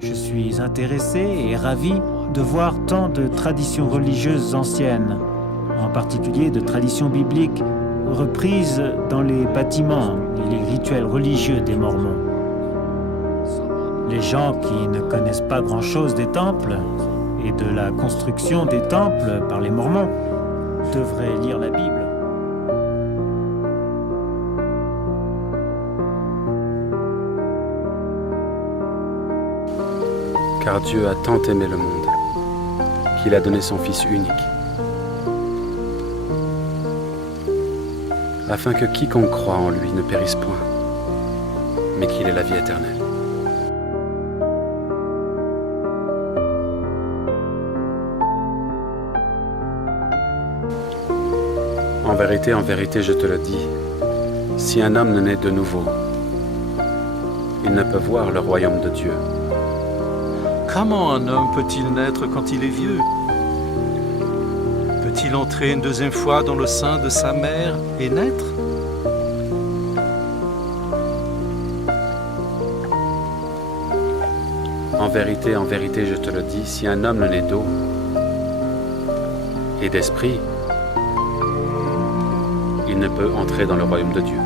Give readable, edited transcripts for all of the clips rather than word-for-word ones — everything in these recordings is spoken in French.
Je suis intéressé et ravi de voir tant de traditions religieuses anciennes, en particulier de traditions bibliques, reprises dans les bâtiments et les rituels religieux des Mormons. Les gens qui ne connaissent pas grand-chose des temples et de la construction des temples par les Mormons devraient lire la Bible. Car Dieu a tant aimé le monde qu'il a donné son Fils unique, afin que quiconque croit en lui ne périsse point, mais qu'il ait la vie éternelle. En vérité, je te le dis, si un homme ne naît de nouveau, il ne peut voir le royaume de Dieu. Comment un homme peut-il naître quand il est vieux? Peut-il entrer une deuxième fois dans le sein de sa mère et naître? En vérité, je te le dis, si un homme ne naît d'eau et d'esprit, il ne peut entrer dans le royaume de Dieu.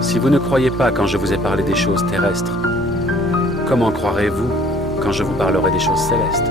Si vous ne croyez pas quand je vous ai parlé des choses terrestres, comment croirez-vous quand je vous parlerai des choses célestes?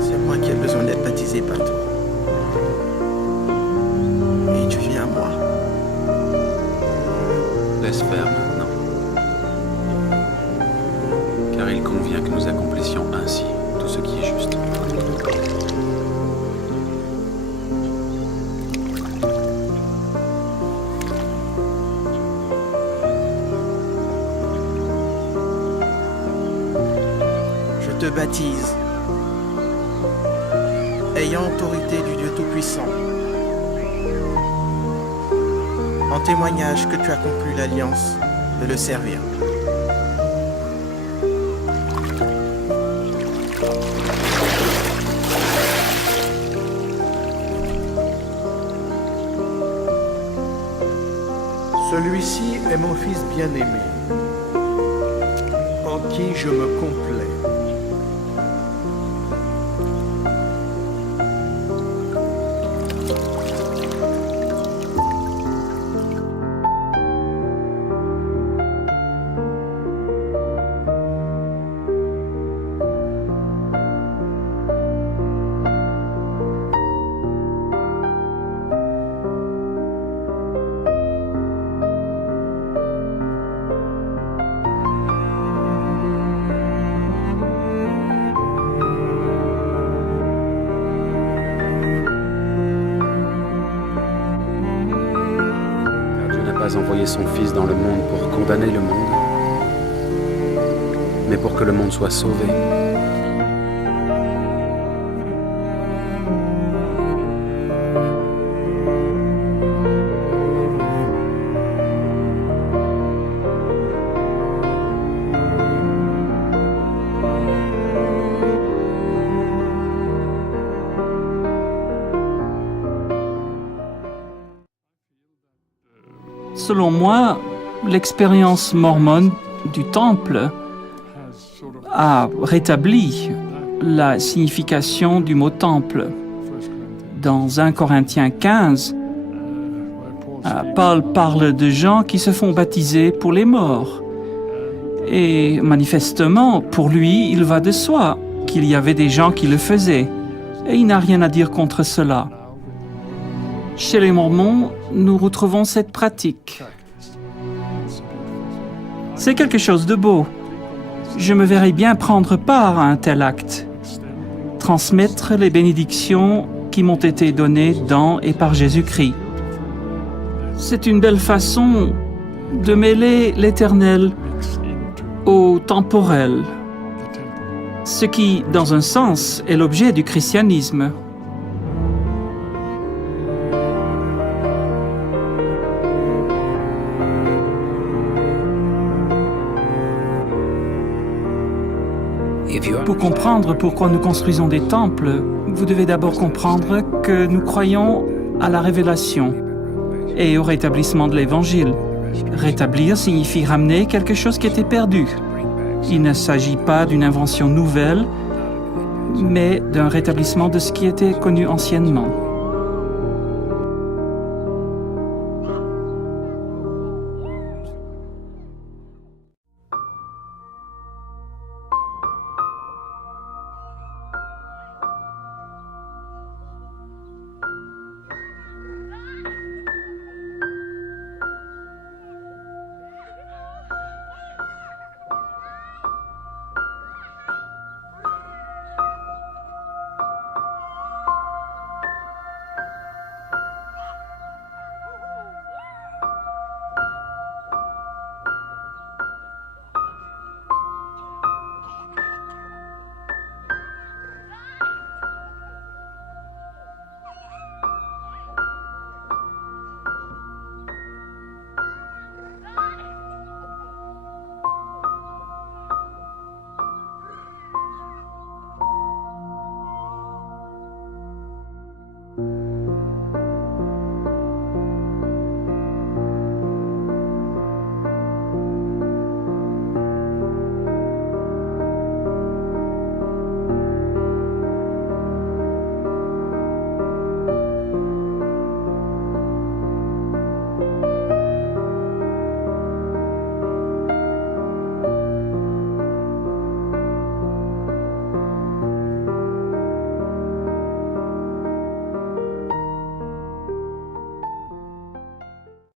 C'est moi qui ai besoin d'être baptisé par toi. Et tu viens à moi. Laisse faire maintenant, car il convient que nous accomplissions ainsi tout ce qui est juste. Je te baptise, ayant autorité du Dieu Tout-Puissant, en témoignage que tu as conclu l'alliance de le servir. Celui-ci est mon fils bien-aimé, en qui je me complais. Pas envoyé son Fils dans le monde pour condamner le monde, mais pour que le monde soit sauvé. Selon moi, l'expérience mormone du temple a rétabli la signification du mot temple. Dans 1 Corinthiens 15, Paul parle de gens qui se font baptiser pour les morts. Et manifestement, pour lui, il va de soi qu'il y avait des gens qui le faisaient. Et il n'a rien à dire contre cela. Chez les Mormons, nous retrouvons cette pratique. C'est quelque chose de beau. Je me verrais bien prendre part à un tel acte, transmettre les bénédictions qui m'ont été données dans et par Jésus-Christ. C'est une belle façon de mêler l'éternel au temporel, ce qui, dans un sens, est l'objet du christianisme. comprendre pourquoi nous construisons des temples, vous devez d'abord comprendre que nous croyons à la révélation et au rétablissement de l'Évangile. Rétablir signifie ramener quelque chose qui était perdu. Il ne s'agit pas d'une invention nouvelle, mais d'un rétablissement de ce qui était connu anciennement.